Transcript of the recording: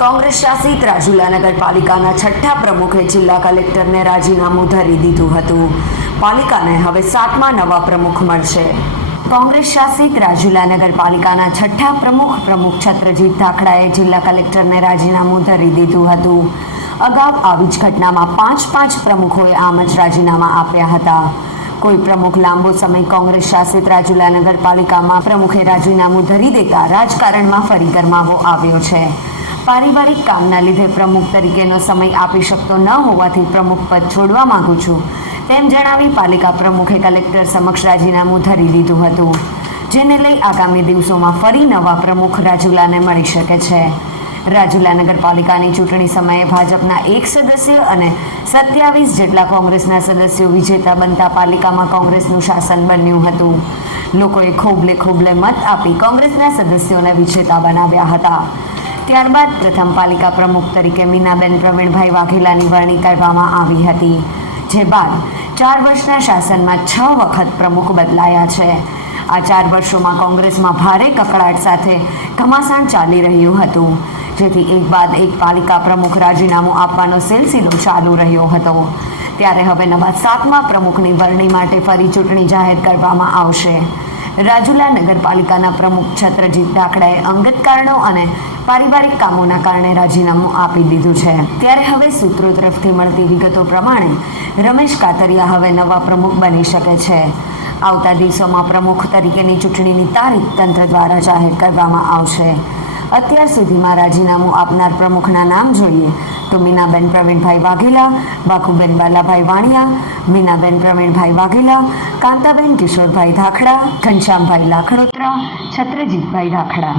કોંગ્રેસ શાસિત રાજુલા નગરપાલિકાના છઠ્ઠા પ્રમુખે જિલ્લા કલેક્ટરને રાજીનામું ધરી દીધું હતું. પાલિકાને હવે 7મા નવા પ્રમુખ મળશે. કોંગ્રેસ શાસિત રાજુલા નગરપાલિકાના છઠ્ઠા પ્રમુખ છત્રજીત ધાખડાએ જિલ્લા કલેક્ટરને રાજીનામું ધરી દીધું હતું. અગાઉ આવી જ ઘટનામાં પાંચ પ્રમુખોએ આમ જ રાજીનામા આપ્યા હતા. કોઈ પ્રમુખ લાંબો સમય કોંગ્રેસ શાસિત રાજુલા નગરપાલિકામાં પ્રમુખે રાજીનામું ધરી દેતા રાજકારણમાં ફરી ગરમાવો આવ્યો છે. પારિવારિક કામના લીધે પ્રમુખ તરીકેનો સમય આપી શકતો ન હોવાથી પ્રમુખ પદ છોડવા માંગુ છું તેમ જણાવી પાલિકા પ્રમુખે કલેક્ટર સમક્ષ રાજીનામું ધરી દીધું હતું, જેને લઈ આગામી દિવસોમાં ફરી નવા પ્રમુખ રાજુલાને મળી શકે છે. રાજુલા નગરપાલિકાની ચૂંટણી સમયે ભાજપના 1 સદસ્ય અને 27 જેટલા કોંગ્રેસના સદસ્યો વિજેતા બનતા પાલિકામાં કોંગ્રેસનું શાસન બન્યું હતું. લોકોએ ખોબલે મત આપી કોંગ્રેસના સદસ્યોને વિજેતા બનાવ્યા હતા. ત્યારબાદ પ્રથમ પાલિકા પ્રમુખ તરીકે મીનાબેન પ્રવીણભાઈ વાઘેલાની વરણી કરવામાં આવી હતી, જે બાદ 4 વર્ષના શાસનમાં 6 વખત પ્રમુખ બદલાયા છે. આ 4 વર્ષોમાં કોંગ્રેસમાં ભારે કકળાટ સાથે ઘમાસાણ ચાલી રહ્યું હતું, જેથી એક બાદ એક પાલિકા પ્રમુખ રાજીનામું આપવાનો સિલસિલો ચાલુ રહ્યો હતો. ત્યારે હવે નવા 7મા પ્રમુખની વરણી માટે ફરી ચૂંટણી જાહેર કરવામાં આવશે. રાજુલા નગરપાલિકાના પ્રમુખ છત્રજીત ધાખડાએ અંગત કારણો અને પારિવારિક કામોના કારણે રાજીનામું આપી દીધું છે. ત્યારે હવે સૂત્રો તરફથી મળતી વિગતો પ્રમાણે રમેશ કાતરિયા હવે નવા પ્રમુખ બની શકે છે. આવતા દિવસોમાં પ્રમુખ તરીકેની ચૂંટણીની તારીખ તંત્ર દ્વારા જાહેર કરવામાં આવશે. અત્યાર સુધીમાં રાજીનામું આપનાર પ્રમુખના નામ જોઈએ તો મીનાબેન પ્રવીણભાઈ વાઘેલા, બાકુબેન બાલાભાઈ વાણિયા, મીનાબેન પ્રવીણભાઈ વાઘેલા, કાંતાબેન કિશોરભાઈ ધાખડા, ઘનશ્યામભાઈ લાખડોત્રા, છત્રજીતભાઈ ધાખડા.